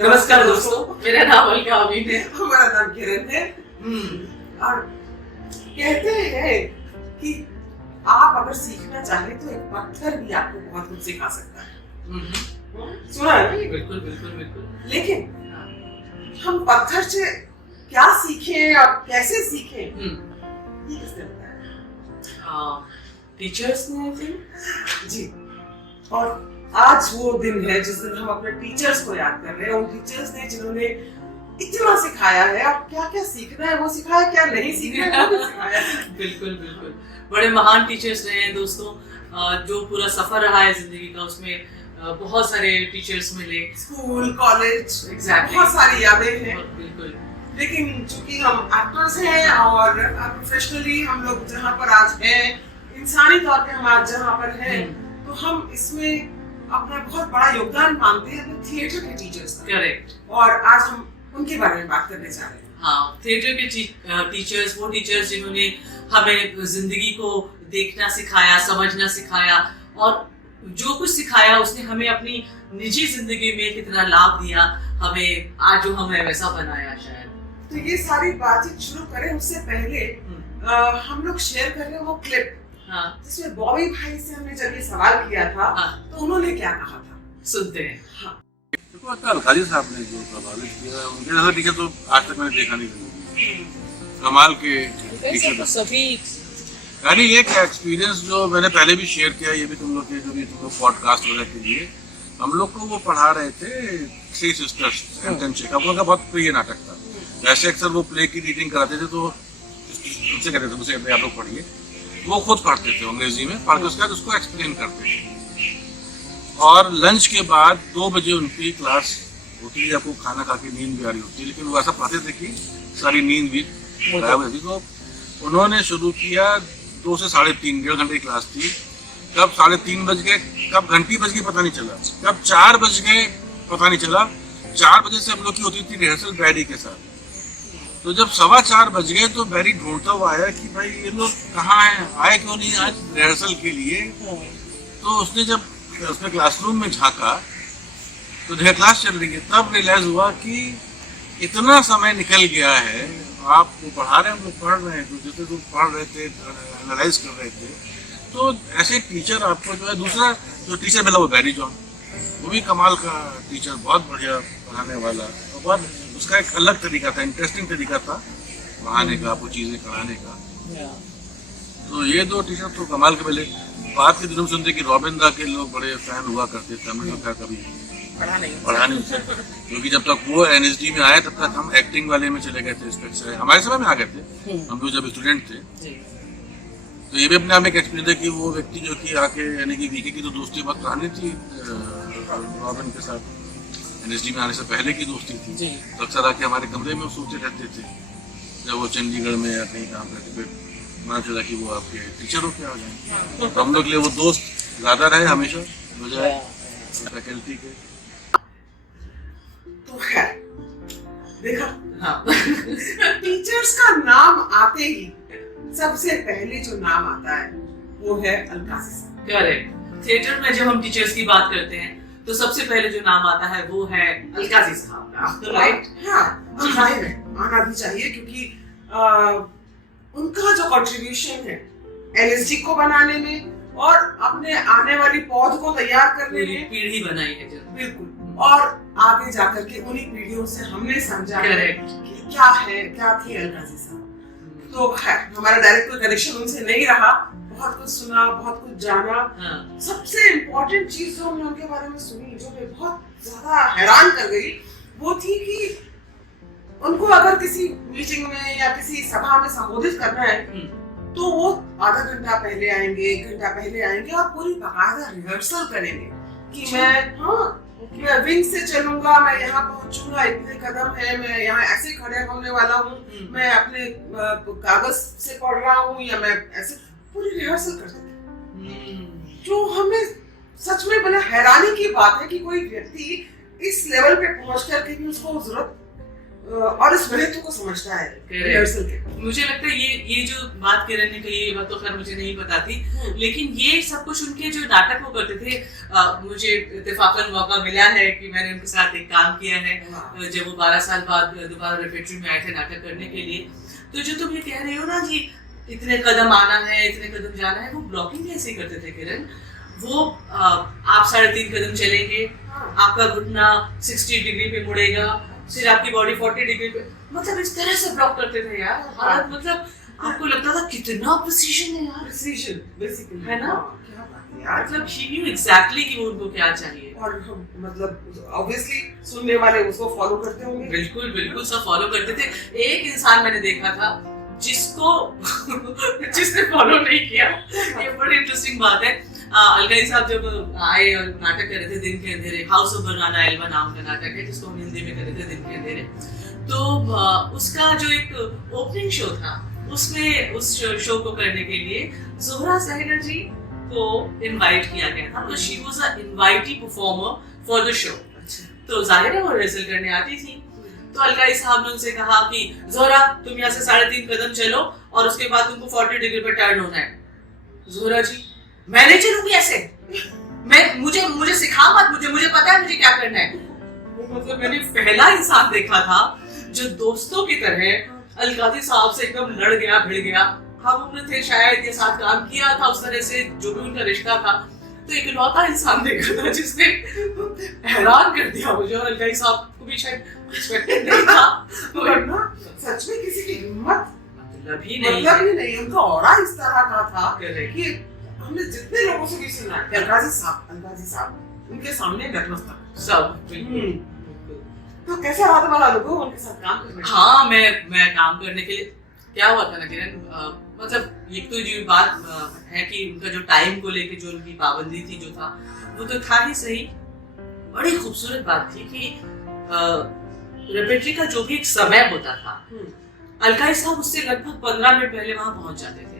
नमस्कार दोस्तों, मेरा नाम अलका अमीन है। हमारा नाम किरण है। और कहते हैं कि आप अगर सीखना चाहें तो एक पत्थर भी आपको बहुत कुछ सिखा सकता है। सुना है ना? बिल्कुल बिल्कुल बिल्कुल। लेकिन हम पत्थर से क्या सीखें और कैसे सीखें, ये किसने बताया? टीचर्स ने आई थिंक। जी। और आज वो दिन है जिस दिन हम अपने टीचर्स को याद कर रहे हैं। उन टीचर्स ने जिन्होंने इतना सिखाया है, और क्या क्या सीखना है वो सिखाया, क्या नहीं सीखना है वो भी सिखाया। बिल्कुल बिल्कुल, बड़े महान टीचर्स रहे हैं दोस्तों। जो पूरा सफर रहा है जिंदगी का, उसमें बहुत सारे टीचर्स मिले, स्कूल, कॉलेज, एग्जैक्टली बहुत सारी यादें हैं। बिल्कुल। लेकिन चूंकि हम एक्टर्स हैं और प्रोफेशनली हम लोग जहाँ पर आज हैं, इंसानी तौर पे हम आज जहाँ पर हैं, तो हम इसमें अपना बहुत बड़ा योगदान मानते हैं अपने थिएटर के टीचर्स का। करेक्ट। और आज हम उनके बारे में बात करने जा रहे हैं। हाँ, थिएटर के टीचर्स, वो टीचर्स जिन्होंने हमें जिंदगी को देखना सिखाया, समझना सिखाया, और जो कुछ सिखाया उसने हमें अपनी निजी जिंदगी में कितना लाभ दिया, हमें आज जो हमें वैसा बनाया शायद। तो ये सारी बातचीत शुरू करें उससे पहले हम लोग शेयर कर रहे हैं वो क्लिप, जिसमें बॉबी भाई से हमने जब ये सवाल किया था, तो उन्होंने क्या कहा था, सुनते हैं। देखो, अलकाजी साहब ने जो प्रभावित किया, उनके जैसा टीचर तो आज तक मैंने देखा नहीं। कमाल के टीचर सभी, यानी ये एक्सपीरियंस जो मैंने पहले भी शेयर किया, ये भी तुम लोग के जो भी पॉडकास्ट वगैरह के लिए, हम लोग को वो पढ़ा रहे थे थ्री सिस्टर्स एंटन चेकअप। उनका बहुत प्रिय नाटक था। वैसे अक्सर वो प्ले की रीडिंग कराते थे, तो उनसे कहते थे मुझे आप लोग पढ़िए, वो खुद पढ़ते थे अंग्रेजी में, पढ़ के उसके बाद उसको एक्सप्लेन करते थे। और लंच के बाद 2 बजे उनकी क्लास होती है, आपको खाना खा के नींद भी आ रही होती है, लेकिन वो ऐसा पढ़ते थे कि सारी नींद भी गायब हो थी। तो उन्होंने शुरू किया 2 से 3.5 1.5 घंटे की क्लास थी। कब 3:30 बज गए, कब घंटी बज गई पता नहीं चला, कब 4 बज गए पता नहीं चला। 4 बजे से हम लोग की होती थी रिहर्सल बैरी के साथ। तो जब 4:15 बज गए तो बैरी ढूंढता हुआ आया कि भाई ये लोग कहाँ हैं, आए क्यों नहीं आज रिहर्सल के लिए। तो उसने जब उसने क्लासरूम में झांका तो जब क्लास चल रही है, तब रियलाइज हुआ कि इतना समय निकल गया है। आप वो पढ़ा रहे हैं, हम लोग पढ़ रहे हैं, तो जैसे लोग पढ़ रहे थे, एनालाइज कर रहे थे। तो ऐसे टीचर आपको जो है, दूसरा जो टीचर मिला वो बैरी जॉन, वो भी कमाल का टीचर, बहुत बढ़िया पढ़ाने वाला, और बहुत उसका एक अलग तरीका था, इंटरेस्टिंग तरीका था पढ़ाने का, आपको चीजें कराने का। तो ये 2 टीचर तो कमाल के मिले। बाद के दिनों में सुनते कि रॉबिन दा के लोग बड़े फैन हुआ करते थे, हमने तो कभी पढ़ा नहीं उनसे, क्योंकि जब तक वो एनएसडी में आए तब तक हम एक्टिंग वाले में चले गए थे। स्पेक्टर हमारे समय में आ गए थे, हम लोग जब स्टूडेंट थे। तो ये भी अपने आप में एक एक्सपीरियंस है कि वो व्यक्ति जो कि आके, यानी कि वीके की तो दोस्ती बहुत पुरानी थी रॉबिन के साथ, एनएसडी में आने से पहले की दोस्ती थी। तो अक्सर आके हमारे कमरे में सोते रहते थे जब वो चंडीगढ़ में या कहीं काम करते थे। माना चला कि वो आपके टीचर हो क्या हो जाएंगे। तो हम लोग के लिए वो दोस्त ज्यादा रहे हमेशा बजाय फैकल्टी के। तो खैर देखा, टीचर्स का नाम आते ही सबसे पहले जो नाम आता है वो है अलकाजी साहब। करेक्ट। थिएटर में जब हम टीचर्स की बात करते हैं तो सबसे पहले जो नाम आता है वो है अलकाजी साहब का, राइट? हाँ, जाहिर है आना भी चाहिए, क्योंकि उनका जो कंट्रीब्यूशन है एलएसडी को बनाने में और अपने आने वाली पौध को तैयार करने में, पीढ़ी बनाई है बिल्कुल। और आगे जाकर के उन्हीं पीढ़ियों से हमने समझा है कि क्या थी अलकाजी साहब। तो खैर हमारा डायरेक्ट कोई कनेक्शन उनसे नहीं रहा, बहुत कुछ सुना, बहुत कुछ जाना। सबसे इम्पोर्टेंट चीज जो हमने उनके बारे में सुनी, जो मैं बहुत ज्यादा हैरान कर गई, वो थी कि उनको अगर किसी मीटिंग में या किसी सभा में संबोधित करना है तो वो आधा घंटा पहले आएंगे, 1 घंटा पहले आएंगे और पूरी बाकायदा रिहर्सल करेंगे कि मैं विंग से चलूंगा, मैं यहाँ पहुंचूंगा, इतने कदम है, मैं यहाँ ऐसे खड़े होने वाला हूँ, मैं अपने कागज से पढ़ रहा हूँ, या मैं ऐसे पूरी रिहर्सल करते थे। जो हमें सच में बड़ा हैरानी की बात है कि कोई व्यक्ति इस लेवल पे पहुंच करके भी उसको जरूरत और इस महत्व को समझता है रिहर्सल के। मुझे लगता है ये जो बात किरण ने कही, ये बात तो खैर मुझे नहीं पता थी, लेकिन ये सब कुछ उनके जो नाटक वो करते थे, मुझे इत्तेफाकन मौका मिला है कि मैंने उनके साथ एक काम किया है जब वो 12 साल बाद दोबारा रेपेट्री में आए थे नाटक करने के लिए। तो जो तुम ये कह रहे हो ना कि इतने कदम आना है, इतने कदम जाना है, वो ब्लॉकिंग ऐसे ही करते थे किरण। वो आप 3.5 कदम चलेंगे, आपका घुटना 60 डिग्री पे मुड़ेगा, फिर आपकी बॉडी 40 डिग्री पे, मतलब इस तरह से ब्लॉक करते थे यार। हालत मतलब आपको लगता था कितना प्रिसीजन है यार, प्रिसीजन बेसिकली, है ना? क्या बात है यार, मतलब ही न्यू एग्जैक्टली कि वो उनको क्या चाहिए। और हम मतलब ऑब्वियसली सुनने वाले उसको फॉलो करते होंगे। बिल्कुल बिल्कुल सब फॉलो करते थे। एक इंसान मैंने देखा था जिसको जिसने फॉलो नहीं किया। ये बड़ी इंटरेस्टिंग बात है। अलकाई साहब जब आए और नाटक कर रहे थे दिन के अंधेरे, हाउस ऑफ बरनाना एल्वा नाम का नाटक है जिसको हम हिंदी में कर रहे थे दिन के अंधेरे, तो उसका जो एक ओपनिंग शो था उसमें उस शो को करने के लिए जोहरा सहगल जी को इनवाइट किया गया था। तो she was a invitee performer for the show. तो जाहिर है वो रिहर्सल करने आती थी। तो अलकाई साहब ने उनसे कहा कि जोहरा तुम यहाँ से 3.5 कदम चलो और उसके बाद तुमको 40 डिग्री पे टर्न होना है। जोहरा जी मैं नहीं चलूंगी ऐसे, मुझे सिखा मत, मुझे पता है मुझे क्या करना है। मतलब मैंने पहला इंसान देखा था जो दोस्तों की तरह अलकाजी साहब से एकदम लड़ गया, भिड़ गया। हम उम्र थे शायद, ये साथ काम किया था उस तरह से जो भी उनका रिश्ता था। तो इकलौता इंसान देखा था जिसने हैरान कर दिया मुझे, और अलकाई साहब को भी शायद एक्सपेक्टेड नहीं था। वरना सच में किसी की हिम्मत मतलब ही नहीं, उनका ऑरा इस तरह का था कि हमने जितने लोगों से भी सुना है अलकाजी साहब उनके सामने नतमस्तक सब। तो कैसा रहा तुम्हारा अनुभव उनके साथ काम करने का? हाँ, मैं काम करने के लिए क्या हुआ था ना किरण, मतलब एक तो जो बात है कि उनका जो टाइम को लेके जो उनकी पाबंदी थी जो था वो तो था ही सही। बड़ी खूबसूरत बात थी कि रेपेट्री का जो भी एक समय होता था, अलकाई साहब उससे लगभग 15 मिनट पहले वहां पहुंच जाते थे।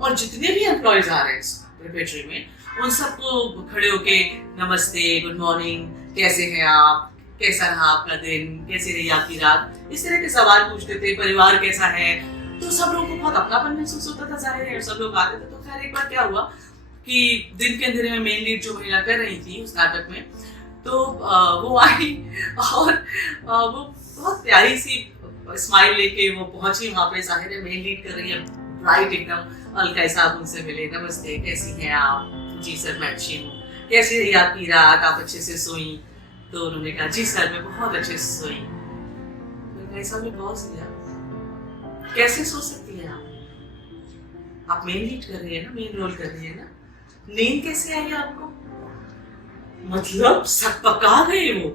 और जितने भी एम्प्लॉयज आ रहे हैं इस रेपेट्री में उन सबको खड़े होके नमस्ते, गुड मॉर्निंग, कैसे हैं आप, कैसा रहा आपका दिन, कैसी रही आपकी रात, इस तरह के सवाल पूछते थे। परिवार कैसा है, तो सब लोगों को बहुत अपनापन महसूस होता था, जाहिर है सब लोग आते थे। तो खैर एक बार क्या हुआ कि दिन के अंधेरे में मेन लीड जो महिला कर रही थी उस नाटक में, तो वो आई और वो बहुत प्यारी सी स्माइल लेके वो पहुंची वहां पे। जाहिर है मेन लीड कर रही है, ब्राइट एकदम। अलकाई साहब उनसे मिले, नमस्ते, कैसी हैं आप? जी सर मैं अच्छी हूँ। कैसी रही आपकी रात, आप अच्छे से सोई? तो उन्होंने कहा जी सर मैं बहुत अच्छे से सोई। अलकाई साहब ने पॉज दिया, कैसे सो सकती हैं आप मेन लीड कर रही है ना, मेन रोल कर रही है ना, नींद कैसे आई आपको? मतलब सब पका गए वो।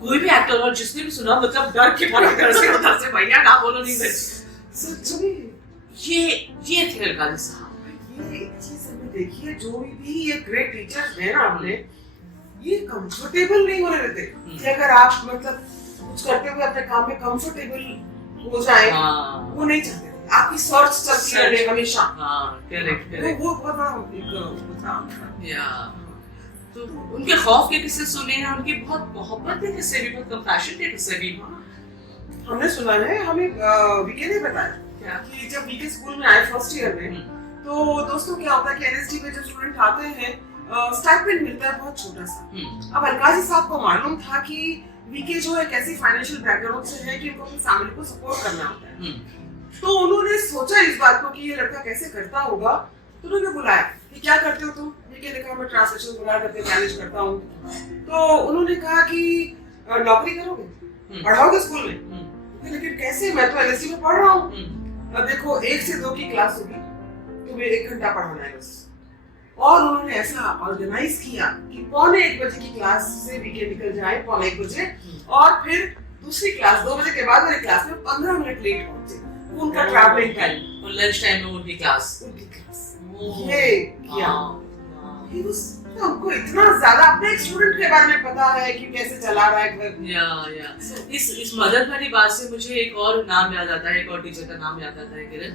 कोई भी एक्टर और जिसने भी सुना मतलब डर के मारे उधर से भैया ना बोलो, नहीं बची। सच में ये थे अलकाजी साहब। ये एक चीज हमें देखिए, जो भी ये ग्रेट टीचर्स हैं ना हमने, ये कंफर्टेबल नहीं होने देते कि अगर आप मतलब कुछ करते हुए अपने काम में कंफर्टेबल हो जाए, वो नहीं चाहते। आपकी सर्च चलती रहे हमेशा। करेक्ट। वो बहुत बड़ा एक तो उनके खौफ के किस्से सुने हैं, उनकी बहुत मोहब्बत के किस्से भी, बहुत कंपैशन के किस्से भी हमने सुना है। हमें वीके ने बताया कि जब वीके स्कूल में आए फर्स्ट ईयर में, तो दोस्तों क्या होता है कि एनएसडी में जो स्टूडेंट आते हैं स्टाइपेंड मिलता है बहुत छोटा सा। अब अलकाजी साहब को मालूम था कि वीके जो है कैसी फाइनेंशियल बैकग्राउंड से है कि उनको अपनी फैमिली को सपोर्ट करना होता है। तो उन्होंने सोचा इस बात को कि ये लड़का कैसे करता होगा, तो उन्होंने बुलाया कि क्या करते हो तुम? वीके ने कहा मैं ट्रांसलेशन बुला करके मैनेज करता हूँ। तो उन्होंने कहा कि नौकरी करोगे, पढ़ाओगे स्कूल में? लेकिन कैसे, मैं तो एलएसडी में पढ़ रहा हूँ। देखो 1 से 2 की क्लास होगी, तुम्हें 1 घंटा पढ़ाना है बस। और उन्होंने ऐसा ऑर्गेनाइज किया कि 1:45 बजे की क्लास से वीके निकल जाए 1:45 बजे, और फिर दूसरी क्लास 2 बजे के बाद वाली क्लास में 15 मिनट लेट पहुंचे। उनका ट्रैवलिंग टाइम और लंच टाइम में उनकी क्लास ये किया। हमको इतना ज्यादा अपने स्टूडेंट के बारे में पता है कि कैसे चला रहा है घर। इस मदद वाली बात से मुझे एक और नाम याद आता है, एक और टीचर का नाम याद आता है किरण।